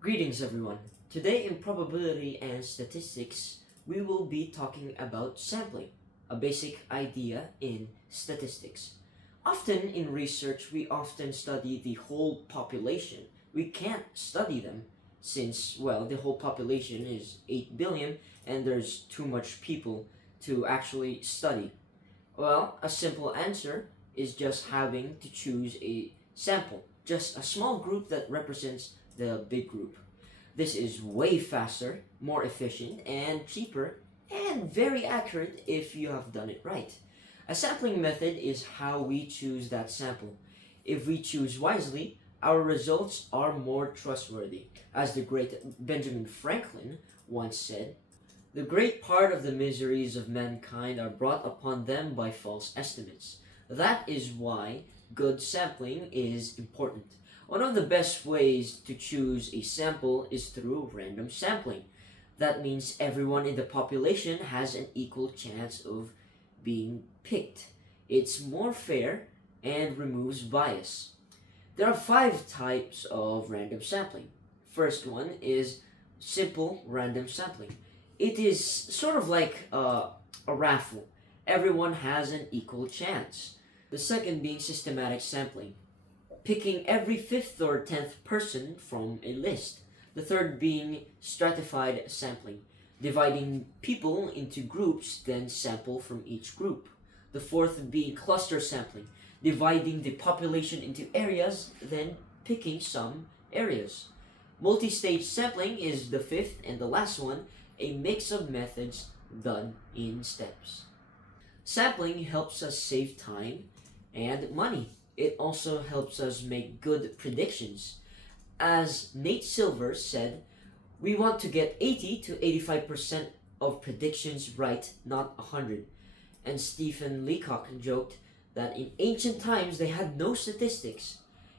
Greetings, everyone. Today, in probability and statistics, we will be talking about sampling, a basic idea in statistics. Often in research, we often study the whole population. We can't study them since, well, the whole population is 8 billion and there's too much people to actually study. Well, a simple answer is just having to choose a sample, just a small group that represents the big group. This is way faster, more efficient, and cheaper, and very accurate if you have done it right. A sampling method is how we choose that sample. If we choose wisely, our results are more trustworthy. As the great Benjamin Franklin once said, the great part of the miseries of mankind are brought upon them by false estimates. That is why good sampling is important. One of the best ways to choose a sample is through random sampling. That means everyone in the population has an equal chance of being picked. It's more fair and removes bias. There are five types of random sampling. First one is simple random sampling. It is sort of like a raffle. Everyone has an equal chance. The second being systematic sampling, picking every fifth or 10th person from a list. The third being stratified sampling, dividing people into groups, then sample from each group. The fourth being cluster sampling, dividing the population into areas, then picking some areas. Multi-stage sampling is the fifth and the last one, a mix of methods done in steps. Sampling helps us save time and money. It also helps us make good predictions. As Nate Silver said, we want to get 80 to 85% of predictions right, not 100. And Stephen Leacock joked that in ancient times they had no statistics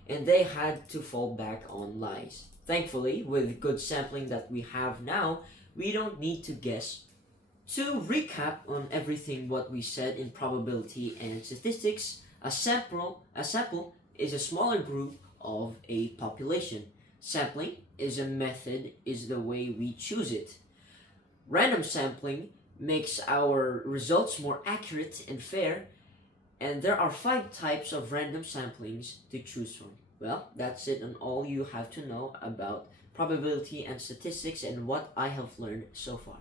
and they had to fall back on lies. Thankfully, with good sampling that we have now, we don't need to guess. To recap on everything what we said in probability and statistics, a sample is a smaller group of a population. Sampling is a method, is the way we choose it. Random sampling makes our results more accurate and fair, and there are five types of random samplings to choose from. Well, that's it on all you have to know about probability and statistics and what I have learned so far.